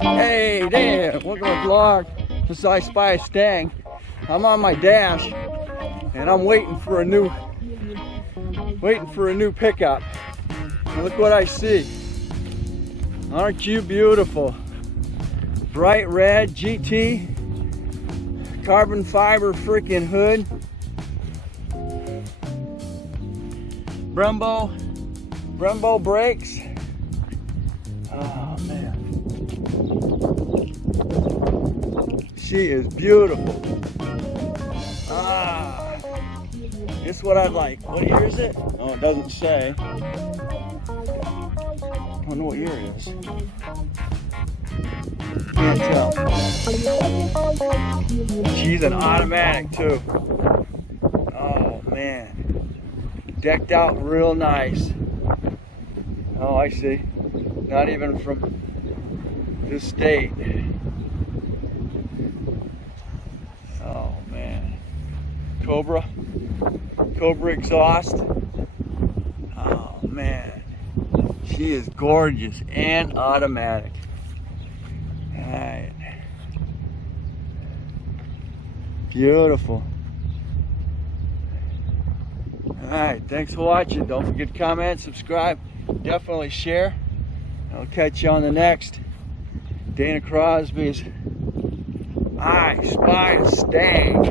Hey there, welcome to the vlog. Since I spy a Stang, I'm on my dash and I'm waiting for a new pickup. And look what I see. Aren't you beautiful? Bright red GT carbon fiber freaking hood. Brembo brakes. Oh man. She is beautiful. This is what I'd like. What year is it? Oh, it doesn't say. I don't know what year it is. Can't tell. She's an automatic too. Oh man. Decked out real nice. Oh, I see. Not even from this state. Oh man. Cobra exhaust. Oh man. She is gorgeous and automatic. Alright. Beautiful. Alright, thanks for watching. Don't forget to comment, subscribe, definitely share. I'll catch you on the next Dana Crosby's I Spy a Stang.